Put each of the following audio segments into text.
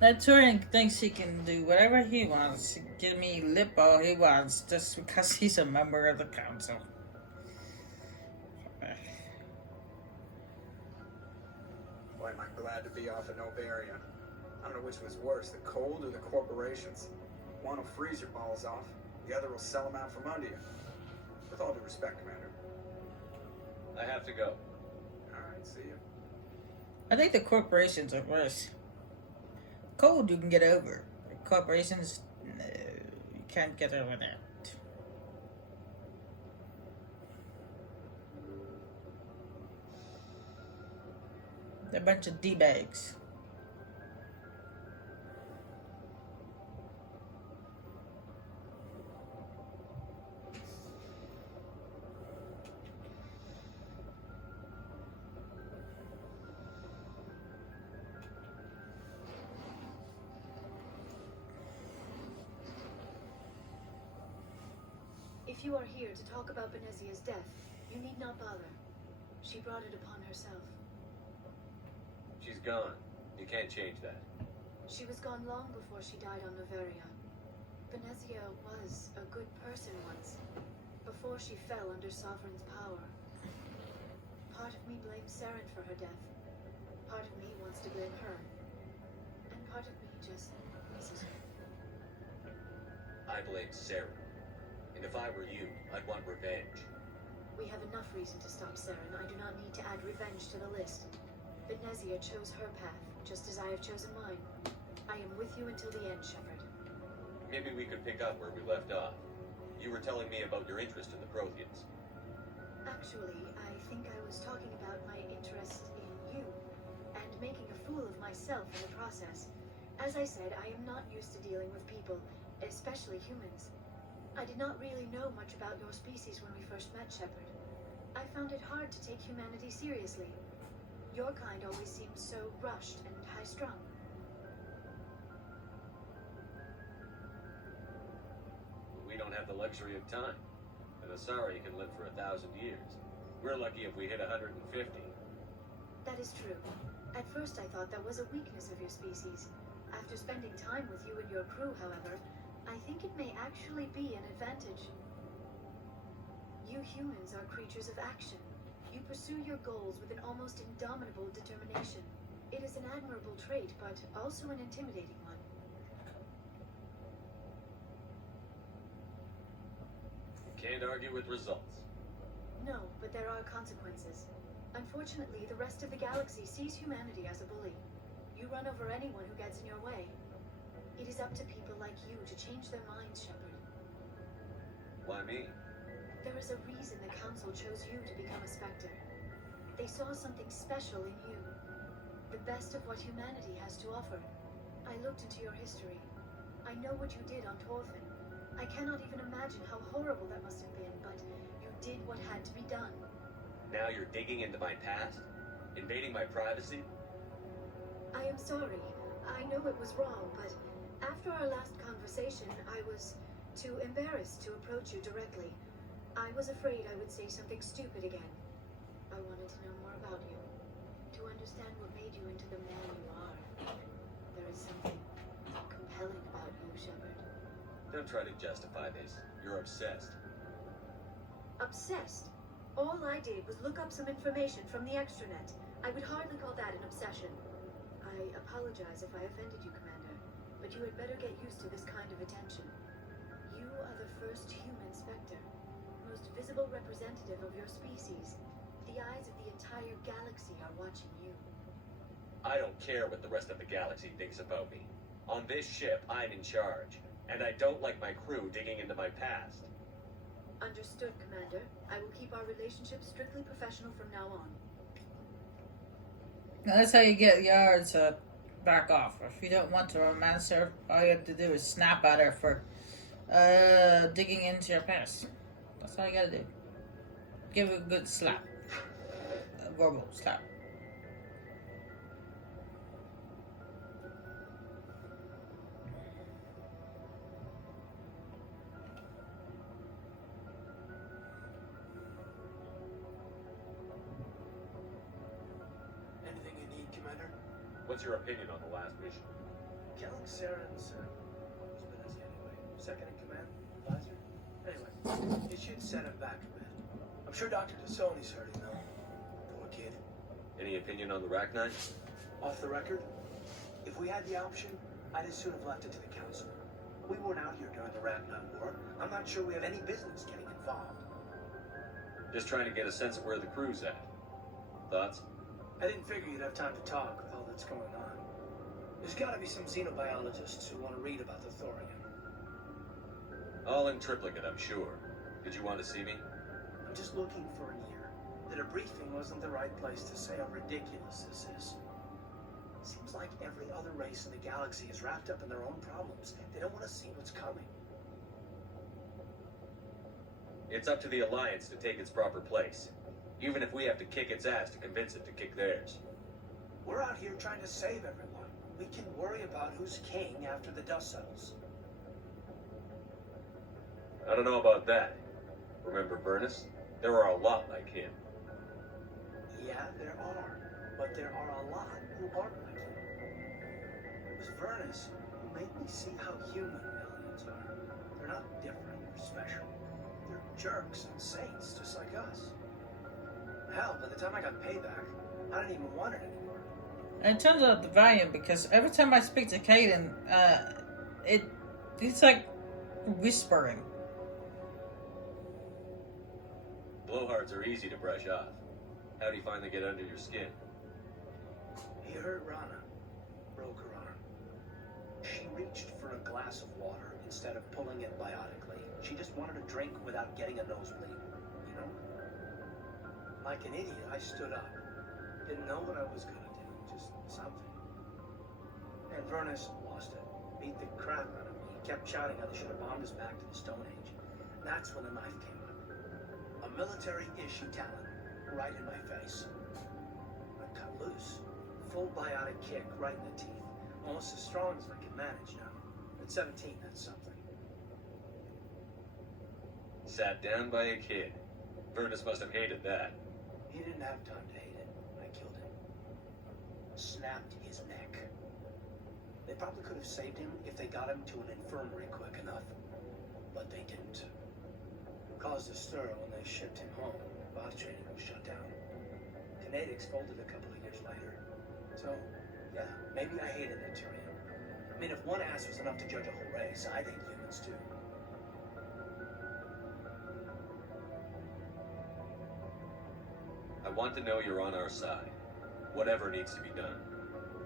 That Turing thinks he can do whatever he wants, give me lip all he wants, just because he's a member of the council. Boy, am I glad to be off in Novaria. I don't know which was worse, the cold or the corporations. One will freeze your balls off, the other will sell them out from under you. With all due respect, Commander. I have to go. Alright, see you. I think the corporations are worse. Cold you can get over. Corporations, no, you can't get over that. They're a bunch of D-bags. If you are here to talk about Benezia's death, you need not bother. She brought it upon herself. She's gone. You can't change that. She was gone long before she died on Novaria. Benezia was a good person once, before she fell under Sovereign's power. Part of me blames Saren for her death. Part of me wants to blame her. And part of me just misses her. I blame Sarah. And if I were you, I'd want revenge. We have enough reason to stop Saren. I do not need to add revenge to the list. Benezia chose her path, just as I have chosen mine. I am with you until the end, Shepard. Maybe we could pick up where we left off. You were telling me about your interest in the Protheans. Actually, I think I was talking about my interest in you, and making a fool of myself in the process. As I said, I am not used to dealing with people, especially humans. I did not really know much about your species when we first met, Shepard. I found it hard to take humanity seriously. Your kind always seemed so rushed and high-strung. We don't have the luxury of time. An Asari can live for 1,000 years. We're lucky if we hit 150. That is true. At first I thought that was a weakness of your species. After spending time with you and your crew, however, I think it may actually be an advantage. You humans are creatures of action. You pursue your goals with an almost indomitable determination. It is an admirable trait, but also an intimidating one. Can't argue with results. No, but there are consequences. Unfortunately, the rest of the galaxy sees humanity as a bully. You run over anyone who gets in your way. It is up to people like you to change their minds, Shepard. Why me? There is a reason the Council chose you to become a Spectre. They saw something special in you. The best of what humanity has to offer. I looked into your history. I know what you did on Torfin. I cannot even imagine how horrible that must have been, but you did what had to be done. Now you're digging into my past? Invading my privacy? I am sorry. I know it was wrong, but after our last conversation, I was too embarrassed to approach you directly. I was afraid I would say something stupid again. I wanted to know more about you, to understand what made you into the man you are. There is something compelling about you, Shepard. Don't try to justify this. You're obsessed. Obsessed? All I did was look up some information from the extranet. I would hardly call that an obsession. I apologize if I offended you, Commander, but you had better get used to this kind of attention. You are the first human Spectre, most visible representative of your species. The eyes of the entire galaxy are watching you. I don't care what the rest of the galaxy thinks about me. On this ship, I'm in charge, and I don't like my crew digging into my past. Understood, Commander. I will keep our relationship strictly professional from now on. Now that's how you get Yara to back off. If you don't want to romance her, all you have to do is snap at her for digging into your past. That's all you gotta do. Give her a good slap. A verbal slap. Anything you need, Commander? What's your opinion on the last mission? Saren's always been busy anyway. Second in command, advisor. Anyway, it should set him back a bit. I'm sure Dr. Tassoni's heard him though. Poor kid. Any opinion on the Rachni? Off the record, if we had the option, I'd as soon have left it to the council. We weren't out here during the Ragnar War. I'm not sure we have any business getting involved. Just trying to get a sense of where the crew's at. Thoughts? I didn't figure you'd have time to talk with all that's going on. There's gotta be some xenobiologists who want to read about the thorium. All in triplicate, I'm sure. Did you want to see me? I'm just looking for an ear. The debriefing wasn't the right place to say how ridiculous this is. Seems like every other race in the galaxy is wrapped up in their own problems. They don't want to see what's coming. It's up to the Alliance to take its proper place. Even if we have to kick its ass to convince it to kick theirs. We're out here trying to save everyone. We can worry about who's king after the dust settles. I don't know about that. Remember Vernus? There are a lot like him. Yeah, there are. But there are a lot who aren't like him. It was Vernus who made me see how human aliens are. They're not different or special. They're jerks and saints, just like us. Hell, by the time I got payback, I didn't even want it anymore. And it turns out the volume, because every time I speak to Caden, it's like whispering. Blowhards are easy to brush off. How do you finally get under your skin? He hurt Rana. Broke her arm. She reached for a glass of water instead of pulling it biotically. She just wanted a drink without getting a nosebleed, you know? Like an idiot, I stood up. Didn't know what I was gonna do, just something. And Vernus lost it. Beat the crap out of me. He kept shouting how they should have bombed us back to the Stone Age. That's when the knife came up. A military-issue talent, right in my face. I cut loose. Full biotic kick right in the teeth. Almost as strong as I can manage now. At 17, that's something. Sat down by a kid. Vernus must have hated that. He didn't have time to hate it. I killed him. Snapped his neck. They probably could have saved him if they got him to an infirmary quick enough. But they didn't. Caused a stir when they shipped him home. Bot training was shut down. Canadics folded a couple of years later. So, yeah, maybe I hated that Turian. I mean, if one ass was enough to judge a whole race, I'd hate humans too. I want to know you're on our side. Whatever needs to be done.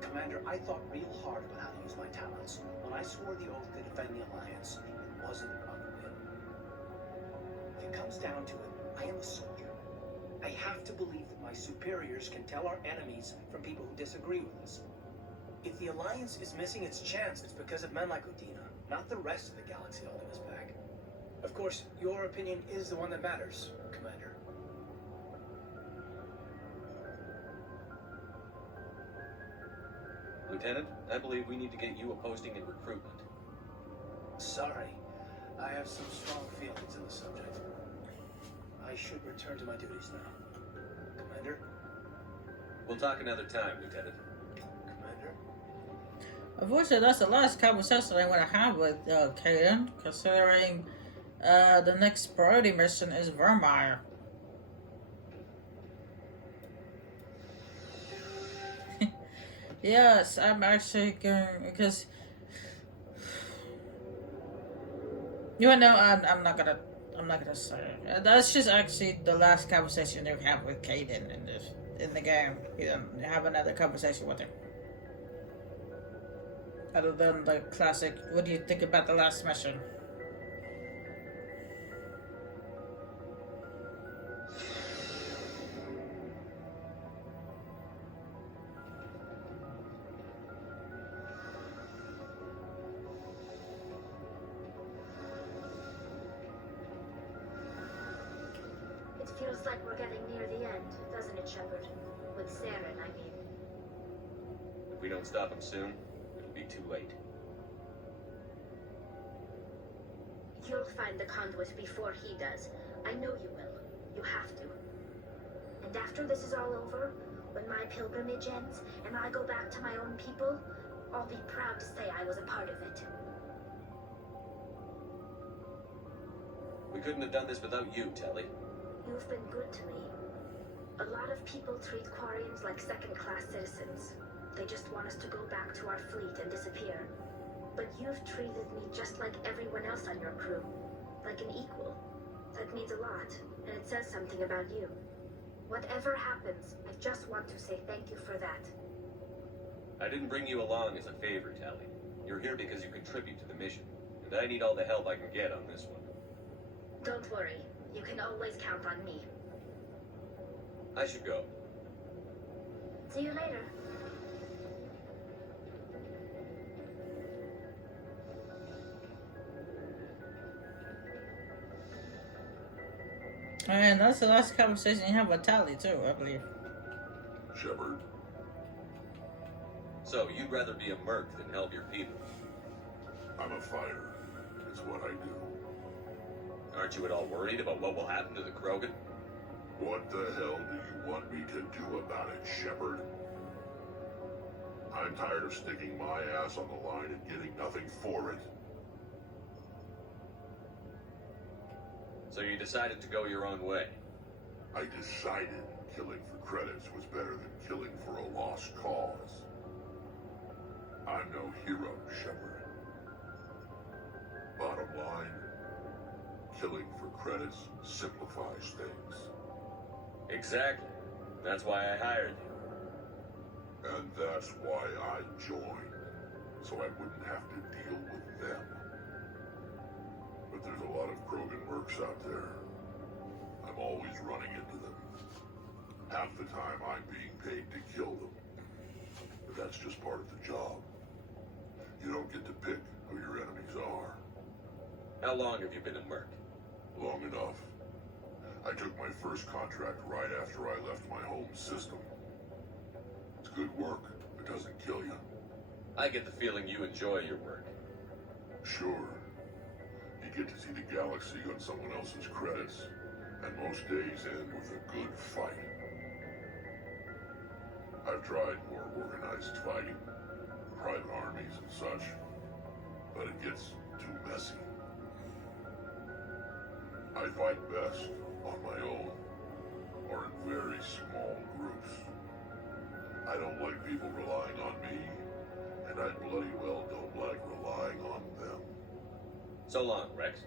Commander, I thought real hard about how to use my talents. When I swore the oath to defend the Alliance, it wasn't a whim. If it comes down to it, I am a soldier. I have to believe that my superiors can tell our enemies from people who disagree with us. If the Alliance is missing its chance, it's because of men like Udina, not the rest of the galaxy holding us back. Of course, your opinion is the one that matters, Commander. Lieutenant, I believe we need to get you a posting in recruitment. Sorry, I have some strong feelings on the subject. I should return to my duties now. Commander? We'll talk another time, Lieutenant. Commander? Unfortunately, that's the last conversation I'm going to have with Caden, considering the next priority mission is Vermeer. Yes, I'm actually going, because you know, I'm not gonna say it. That's just actually the last conversation you have with Caden in the game. You don't have another conversation with him. Other than the classic, what do you think about the last mission? It feels like we're getting near the end, doesn't it, Shepard? With Saren, I mean. If we don't stop him soon, it'll be too late. You'll find the conduit before he does. I know you will. You have to. And after this is all over, when my pilgrimage ends and I go back to my own people, I'll be proud to say I was a part of it. We couldn't have done this without you, Telly. You've been good to me. A lot of people treat Quarians like second-class citizens. They just want us to go back to our fleet and disappear. But you've treated me just like everyone else on your crew. Like an equal. That means a lot, and it says something about you. Whatever happens, I just want to say thank you for that. I didn't bring you along as a favor, Telly. You're here because you contribute to the mission, and I need all the help I can get on this one. Don't worry. You can always count on me. I should go. See you later. And that's the last conversation you have with Tally, too, I believe. Shepard, So, you'd rather be a merc than help your people? I'm a fighter. It's what I do. Aren't you at all worried about what will happen to the Krogan? What the hell do you want me to do about it, Shepard? I'm tired of sticking my ass on the line and getting nothing for it. So you decided to go your own way? I decided killing for credits was better than killing for a lost cause. I'm no hero, Shepard. Bottom line, killing for credits simplifies things. Exactly. That's why I hired you. And that's why I joined, so I wouldn't have to deal with them. But there's a lot of Krogan mercs out there. I'm always running into them. Half the time I'm being paid to kill them. But that's just part of the job. You don't get to pick who your enemies are. How long have you been a merc? Long enough. I took my first contract right after I left my home system. It's good work. It doesn't kill you. I get the feeling you enjoy your work. Sure. You get to see the galaxy on someone else's credits, and most days end with a good fight. I've tried more organized fighting, private armies and such, but it gets too messy. I fight best on my own, or in very small groups. I don't like people relying on me, and I bloody well don't like relying on them. So long, Rex.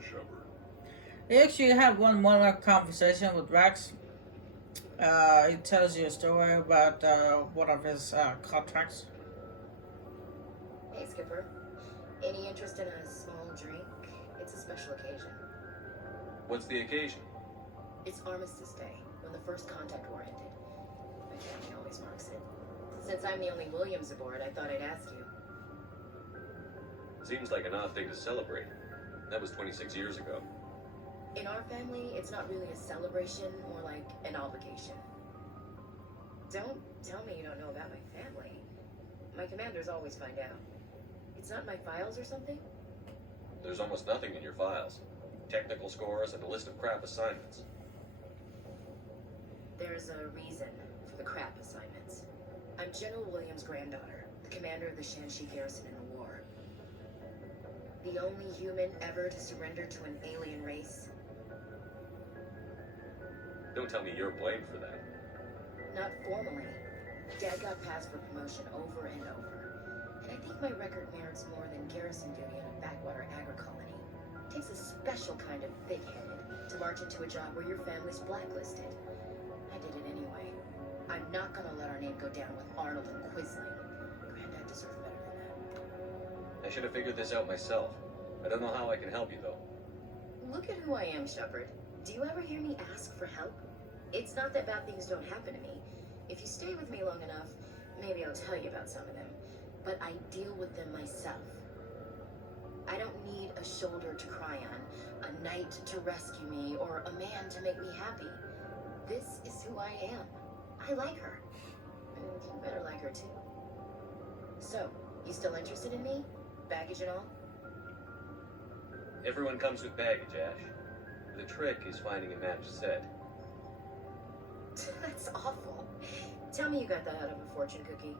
Shepard. You actually have one more conversation with Rex. He tells you a story about one of his contracts. Hey, Skipper. Any interest in a small drink? It's a special occasion. What's the occasion? It's Armistice Day, when the first contact war ended. My family always marks it. Since I'm the only Williams aboard, I thought I'd ask you. Seems like an odd thing to celebrate. That was 26 years ago. In our family, it's not really a celebration, more like an obligation. Don't tell me you don't know about my family. My commanders always find out. It's not in my files or something? There's almost nothing in your files. Technical scores and a list of crap assignments. There's a reason for the crap assignments. I'm General Williams' granddaughter, the commander of the Shanxi garrison in the war. The only human ever to surrender to an alien race. Don't tell me you're blamed for that. Not formally. Dad got passed for promotion over and over. And I think my record merits more than garrison duty in a backwater agri-colony. It takes a special kind of big-headed to march into a job where your family's blacklisted. I did it anyway. I'm not gonna let our name go down with Arnold and Quisling. Granddad deserved better than that. I should have figured this out myself. I don't know how I can help you, though. Look at who I am, Shepard. Do you ever hear me ask for help? It's not that bad things don't happen to me. If you stay with me long enough, maybe I'll tell you about some of them. But I deal with them myself. I don't need a shoulder to cry on, a knight to rescue me, or a man to make me happy. This is who I am. I like her. And you better like her too. So, you still interested in me? Baggage and all? Everyone comes with baggage, Ash. The trick is finding a match set. That's awful. Tell me you got that out of a fortune cookie.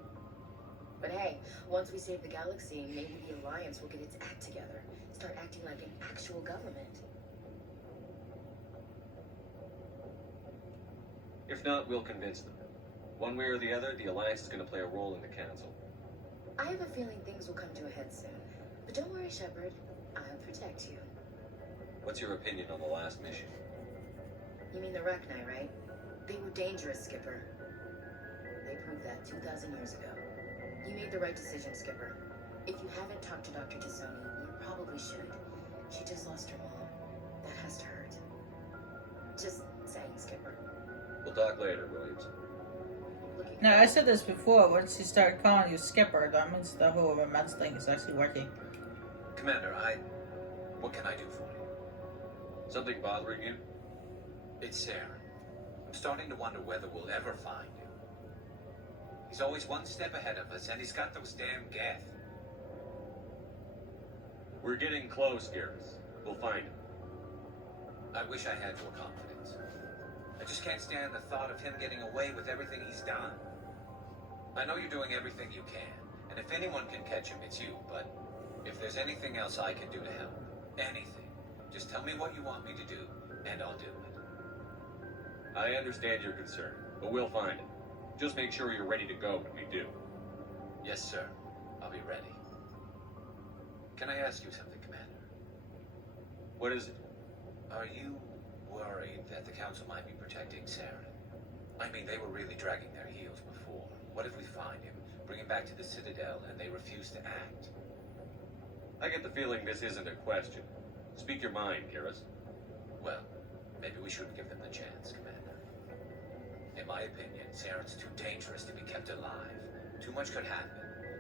But hey, once we save the galaxy, maybe the Alliance will get its act together. Start acting like an actual government. If not, we'll convince them. One way or the other, the Alliance is going to play a role in the Council. I have a feeling things will come to a head soon. But don't worry, Shepard. I'll protect you. What's your opinion on the last mission? You mean the Rachni, right? They were dangerous, Skipper. They proved that 2,000 years ago. You made the right decision, Skipper. If you haven't talked to Dr. Tassoni, you probably should. She just lost her mom. That has to hurt. Just saying, Skipper. We'll talk later, Williams. Now, I said this before, once you start calling you Skipper, that means the whole romance thing is actually working. Commander, what can I do for you? Something bothering you? It's Sarah. I'm starting to wonder whether we'll ever find him. He's always one step ahead of us, and he's got those damn Geth. We're getting close, Garrus. We'll find him. I wish I had your confidence. I just can't stand the thought of him getting away with everything he's done. I know you're doing everything you can, and if anyone can catch him, it's you, but if there's anything else I can do to help, anything, just tell me what you want me to do, and I'll do it. I understand your concern, but we'll find him. Just make sure you're ready to go when we do. Yes, sir. I'll be ready. Can I ask you something, Commander? What is it? Are you worried that the Council might be protecting Saren? I mean, they were really dragging their heels before. What if we find him, bring him back to the Citadel, and they refuse to act? I get the feeling this isn't a question. Speak your mind, Garrus. Well, maybe we shouldn't give them the chance, Commander. In my opinion, Saren's too dangerous to be kept alive. Too much could happen.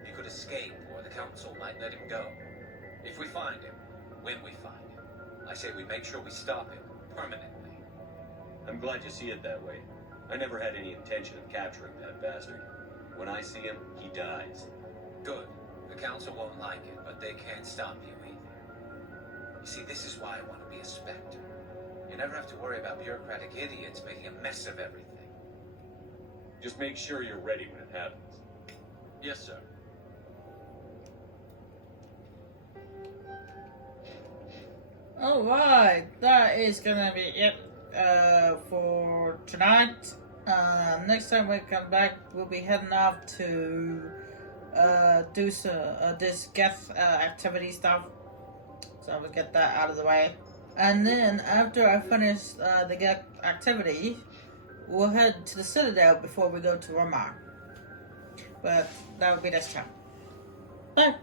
He could escape, or the Council might let him go. If we find him, when we find him, I say we make sure we stop him permanently. I'm glad you see it that way. I never had any intention of capturing that bastard. When I see him, he dies. Good. The Council won't like it, but they can't stop you either. You see, this is why I want to be a Spectre. You never have to worry about bureaucratic idiots making a mess of everything. Just make sure you're ready when it happens. Yes, sir. Alright, that is gonna be it for tonight. Next time we come back, we'll be heading off to do some this Geth activity stuff. So we'll get that out of the way. And then after I finish the Geth activity, we'll head to the Citadel before we go to Ramar. But that would be next time. Bye.